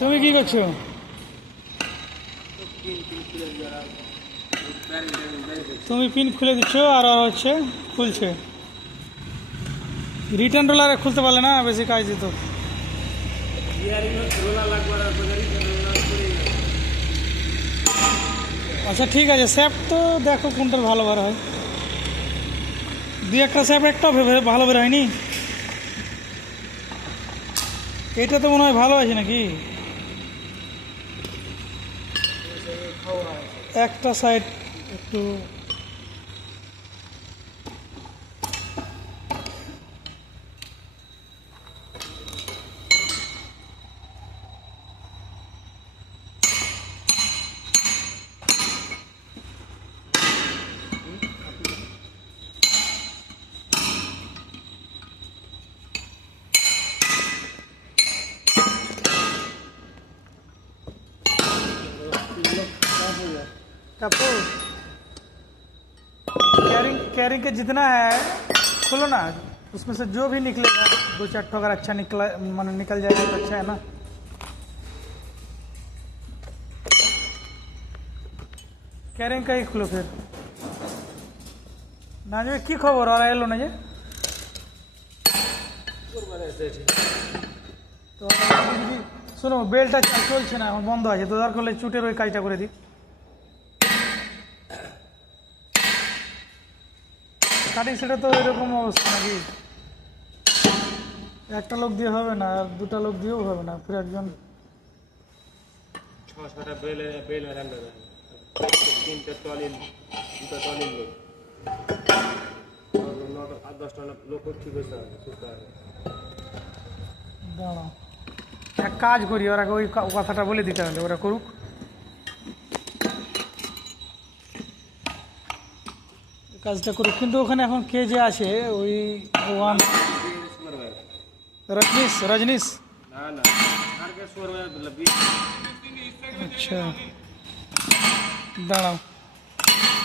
তুমি কি করছো? তুমি পিন খুলে দিচ্ছ আর হচ্ছে খুলছে। রিটার্ন রোলারে খুলতে পারলে না, বেশি কাজ দিত। আচ্ছা ঠিক আছে, স্যাপ তো দেখো কোনটার ভালো বের হয়। দুই একটা স্যাপ একটা ভালো বের হয়নি। এটা তো মনে হয় ভালো আছে নাকি? একটা সাইড একটু कपूर कैरिंग कैरिंग के जितना है खोलो ना, उसमें से जो भी निकलेगा दो चार ठो अगर अच्छा निकला मन निकल जाएगा तो अच्छा है ना। कैरिंग का ही खोलो फिर ना। जो की खबर और एलो ना जे তো শোনো, বেলটা চলছে না, এখন বন্ধ আছে, তো দরকার হলে চুটের ওই কাজটা করে দিই। কাটিং সেটা তো এরকম অবস্থা নাকি? একটা লোক দিয়ে হবে না, আর দুটা লোক দিয়েও হবে না, ফির একজন 6-7টা বেল রান্না করে, 3টা টলিন, 2টা টলিন লোক, 8-10টা লোক ঠিক হয়েছে। দাঁড়াও, এক কাজ করি, ওরা ওই কথাটা বলে দিতে হবে, ওরা করুক। কাজটা করুক, কিন্তু ওখানে এখন কে যে আছে ওই ওয়ান রজনীশ না না আর কে সুর मतलब আচ্ছা দাঁড়াও।